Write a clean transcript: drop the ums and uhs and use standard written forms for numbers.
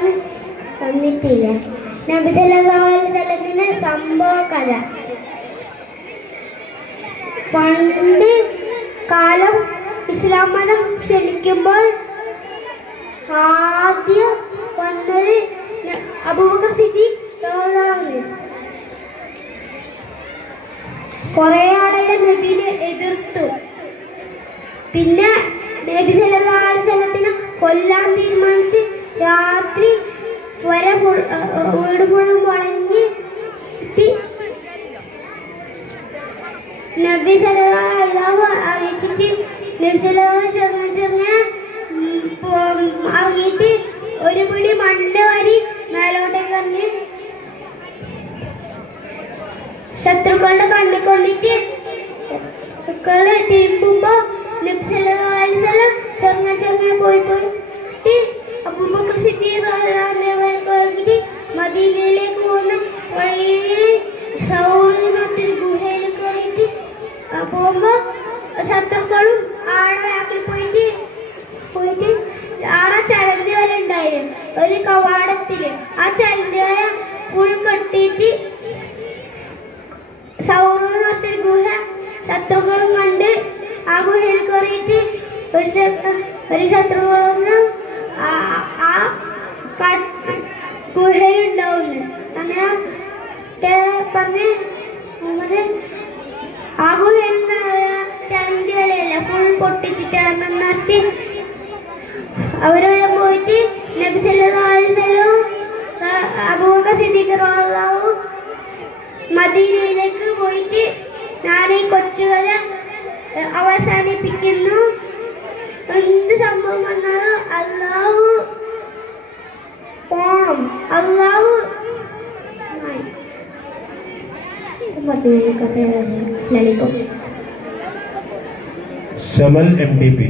പറയാന്ന് തന്നിട്ടില്ല. നബി സല്ലല്ലാഹു അലൈഹി വസല്ലത്തിന്റെ സംഭവ കഥ. പണ്ട് കാലം ഇസ്ലാം മതം ക്ഷണിക്കുമ്പോൾ ആദ്യം വന്നത് അബൂബക്കർ സിദ്ദീഖ് റളിയല്ലാഹു. കുറെ ആളുകൾ നബിയെ എതിർത്തു. പിന്നെ നബി സല്ലല്ലാഹു അലൈഹി വസല്ലത്തിനെ കൊല്ലാൻ തീരുമാനിച്ച് രാത്രി വരെ വീട് മുഴുവൻ വളഞ്ഞ് നബി സല്ലല്ലാഹു അറിയിച്ചിട്ട് നബി സല്ലല്ലാഹു ചെറുങ്ങനെ ഇറങ്ങിയിട്ട് ഒരു പിടി മണ്ണ് വാരി മേലോട്ടേക്ക് എറിഞ്ഞ് ശത്രുക്കളുടെ കണ്ണിൽ കൊണ്ടിട്ട് തിരുമ്പുമ്പോ നബി സല്ലല്ലാഹു അലൈഹി വസല്ലം ചെറുങ്ങനെ പോയിട്ട് അബൂബക്കർ സിദ്ദീഖ് റളിയല്ലാഹു മദീനയിലേക്ക് പോകുന്ന വഴിയിൽ സൗറിനൊരു ഗുഹയിൽ കയറിയിട്ട് പോകുമ്പോ ശത്രുക്കളും ആടെ പോയിട്ട് ആടെ ചരന്തി വല ഉണ്ടായിരുന്നു ഒരു കവാടത്തില്. ആ ചരന്തി വല ഫുൾ കെട്ടിയിട്ട് സൗറിനൊരു ഗുഹ ശത്രുക്കളും കണ്ട് ആ ഗുഹയിൽ കയറിയിട്ട് ഒരു ശത്രുക്കളും ആ ഗുഹയിലുണ്ടാവുന്നു. അങ്ങനെ പറഞ്ഞ് ആ ഗുഹയിൽ ചന്തി വലയല്ല ഫുൾ പൊട്ടിച്ചിട്ട് നന്നായിട്ട് അവരെല്ലാം പോയിട്ട് നബി സല്ലല്ലാഹു അലൈഹി വസല്ലം അബൂബക്കർ സിദ്ദീഖ് റളിയല്ലാഹു മദീനയിലേക്ക് പോയിട്ട് ഞാൻ ഈ കൊച്ചുകഥ അവസാനിപ്പിക്കുന്നു. എന്ത് സംഭവം വന്നാലും അല്ലാഹു ശമൽ MDP